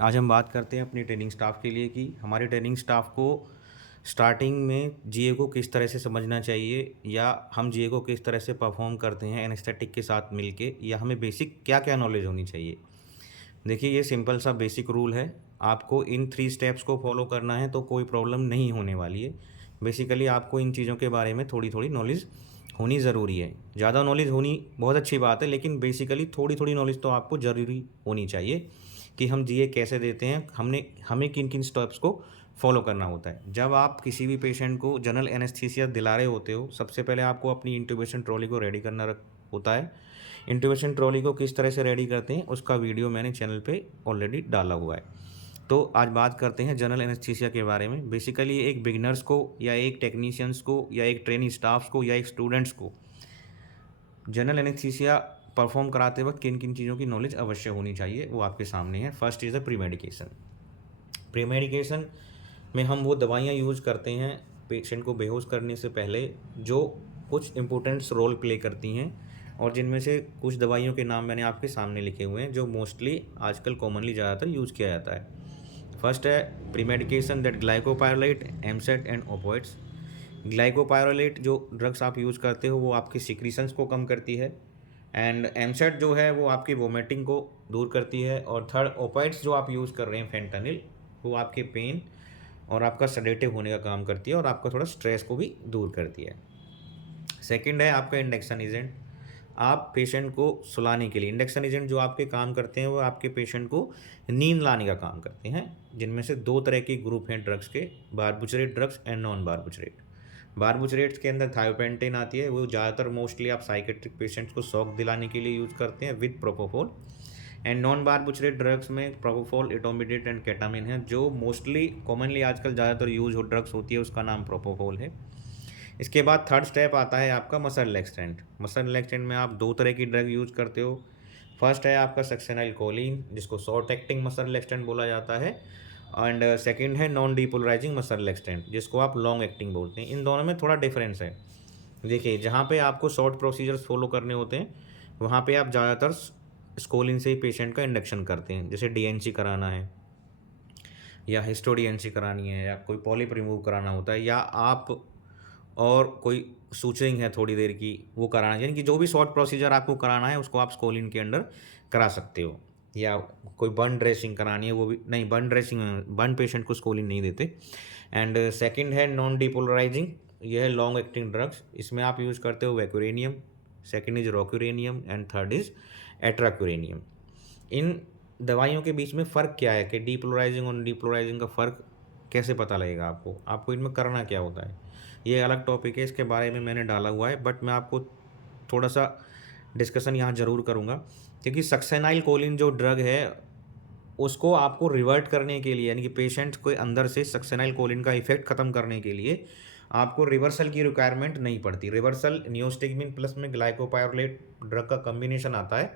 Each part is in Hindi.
आज हम बात करते हैं अपनी ट्रेनिंग स्टाफ के लिए कि हमारे ट्रेनिंग स्टाफ को स्टार्टिंग में जीए को किस तरह से समझना चाहिए, या हम जीए को किस तरह से परफॉर्म करते हैं एनेस्थेटिक के साथ मिलके, या हमें बेसिक क्या क्या नॉलेज होनी चाहिए। देखिए, ये सिंपल सा बेसिक रूल है। आपको इन 3 स्टेप्स को फॉलो करना है तो कोई प्रॉब्लम नहीं होने वाली है। बेसिकली आपको इन चीज़ों के बारे में थोड़ी थोड़ी नॉलेज होनी ज़रूरी है। ज़्यादा नॉलेज होनी बहुत अच्छी बात है, लेकिन बेसिकली थोड़ी थोड़ी नॉलेज तो आपको ज़रूरी होनी चाहिए कि हम जीए कैसे देते हैं, हमें किन किन स्टेप्स को फॉलो करना होता है। जब आप किसी भी पेशेंट को जनरल एनेस्थीसिया दिला रहे होते हो, सबसे पहले आपको अपनी इंट्यूबेशन ट्रॉली को रेडी करना होता है। इंट्यूबेशन ट्रॉली को किस तरह से रेडी करते हैं उसका वीडियो मैंने चैनल पे ऑलरेडी डाला हुआ है। तो आज बात करते हैं जनरल एनेस्थीसिया के बारे में। बेसिकली एक बिगिनर्स को, या एक टेक्नीशियंस को, या एक ट्रेनिंग स्टाफ्स को, या एक स्टूडेंट्स को जनरल एनेस्थीसिया परफॉर्म कराते वक्त किन किन चीज़ों की नॉलेज अवश्य होनी चाहिए, वो आपके सामने है। First is a pre medication. Pre medication में हम वो दवाइयाँ यूज़ करते हैं पेशेंट को बेहोश करने से पहले, जो कुछ इंपॉर्टेंट्स रोल प्ले करती हैं, और जिनमें से कुछ दवाइयों के नाम मैंने आपके सामने लिखे हुए हैं जो मोस्टली आजकल कॉमनली ज़्यादातर यूज़ किया जाता है। फर्स्ट है pre medication that glycopyrrolate, emeset and opioids. Glycopyrrolate जो ड्रग्स आप यूज़ करते हो वो आपकी सिक्रीशंस को कम करती है, एंड एमसेट जो है वो आपकी वोमिटिंग को दूर करती है, और थर्ड ओपाइड्स जो आप यूज़ कर रहे हैं फेंटानिल, वो आपके पेन और आपका सेडेटिव होने का काम करती है, और आपका थोड़ा स्ट्रेस को भी दूर करती है। सेकंड है आपका इंडक्शन एजेंट। आप पेशेंट को सुलाने के लिए इंडक्शन एजेंट जो आपके काम करते हैं वो आपके पेशेंट को नींद लाने का काम करते हैं, जिनमें से 2 तरह के ग्रुप हैं ड्रग्स के, बारबुचरेट ड्रग्स एंड नॉन बारबुचरेट। बारबुचरेट्स के अंदर थायोपेंटेन आती है, वो ज़्यादातर मोस्टली आप साइकेट्रिक पेशेंट्स को शॉक दिलाने के लिए यूज़ करते हैं with propofol. And non barbiturate drugs में प्रोपोफोल, इटोमिडेट एंड केटामिन है, जो मोस्टली कॉमनली आजकल ज़्यादातर यूज हो ड्रग्स होती है, उसका नाम प्रोपोफोल है। इसके बाद थर्ड स्टेप आता है आपका मसल रिलैक्सेंट। मसल रिलैक्सेंट में आप 2 तरह की ड्रग यूज़ करते हो। फर्स्ट है आपका सक्सेनाइल कोलिन, जिसको शॉर्ट एक्टिंग मसल रिलैक्सेंट बोला जाता है, एंड सेकंड है नॉन डीपोलराइजिंग मसल रिलैक्सेंट, जिसको आप लॉन्ग एक्टिंग बोलते हैं। इन दोनों में थोड़ा डिफरेंस है। देखिए, जहाँ पे आपको शॉर्ट प्रोसीजर्स फॉलो करने होते हैं वहाँ पे आप ज़्यादातर स्कोलिन से ही पेशेंट का इंडक्शन करते हैं, जैसे डीएनसी कराना है, या हिस्टोडीएनसी करानी है, या कोई पॉलिप रिमूव कराना होता है, या आप और कोई सूचरिंग है थोड़ी देर की, वो कराना है। यानी कि जो भी शॉर्ट प्रोसीजर आपको कराना है उसको आप स्कोलिन के अंडर करा सकते हो। या कोई बर्न ड्रेसिंग करानी है, वो भी नहीं, बर्न ड्रेसिंग, बर्न पेशेंट को स्कोलिन नहीं देते। एंड सेकंड है नॉन डिपोलराइजिंग, यह है लॉन्ग एक्टिंग ड्रग्स। इसमें आप यूज़ करते हो vecuronium, second is rocuronium, and third is atracurium. इन दवाइयों के बीच में फ़र्क क्या है, कि डीपोलराइजिंग और डीपोलराइजिंग का फ़र्क कैसे पता लगेगा आपको इनमें करना क्या होता है, ये अलग टॉपिक है, इसके बारे में मैंने डाला हुआ है, बट मैं आपको थोड़ा सा डिस्कशन यहाँ ज़रूर करूँगा। क्योंकि सक्सेनाइल कोलिन जो ड्रग है उसको आपको रिवर्ट करने के लिए, यानी कि पेशेंट के अंदर से सक्सेनाइल कोलिन का इफेक्ट ख़त्म करने के लिए आपको रिवर्सल की रिक्वायरमेंट नहीं पड़ती। रिवर्सल नियोस्टिग्मिन प्लस में ग्लाइकोपायरोलेट ड्रग का कम्बिनेशन आता है।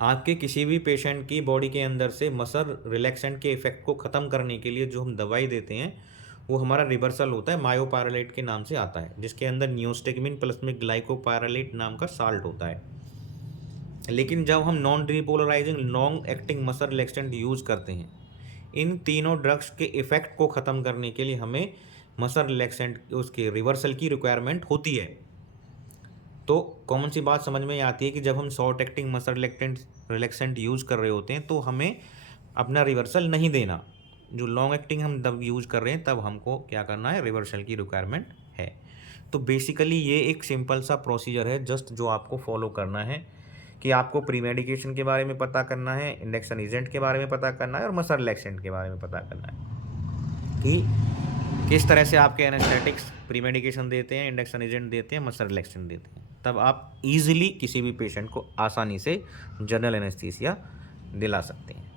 आपके किसी भी पेशेंट की बॉडी के अंदर से मसल रिलैक्सेंट के इफेक्ट को ख़त्म करने के लिए जो हम दवाई देते हैं वो हमारा रिवर्सल होता है, मायोपायरोलेट के नाम से आता है, जिसके अंदर नियोस्टिग्मिन प्लस में ग्लाइकोपायरोलेट नाम का साल्ट होता है। लेकिन जब हम non depolarising long acting muscle relaxant use करते हैं, इन तीनों ड्रग्स के इफेक्ट को ख़त्म करने के लिए हमें मसल रिलैक्सेंट उसके रिवर्सल की रिक्वायरमेंट होती है। तो कॉमन सी बात समझ में आती है कि जब हम short acting muscle relaxant use कर रहे होते हैं तो हमें अपना रिवर्सल नहीं देना। जो लॉन्ग एक्टिंग हम तब यूज़ कर रहे हैं तब हमको क्या करना है, रिवर्सल की रिक्वायरमेंट है। तो बेसिकली ये एक सिंपल सा प्रोसीजर है जस्ट, जो आपको फॉलो करना है कि आपको प्री मेडिकेशन के बारे में पता करना है, इंडक्शन एजेंट के बारे में पता करना है, और मसल रिलैक्सेंट के बारे में पता करना है कि किस तरह से आपके एनेस्थेटिक्स प्री मेडिकेशन देते हैं, इंडक्शन एजेंट देते हैं, मसल रिलैक्सेंट देते हैं। तब आप इजीली किसी भी पेशेंट को आसानी से जनरल एनेस्थीसिया दिला सकते हैं।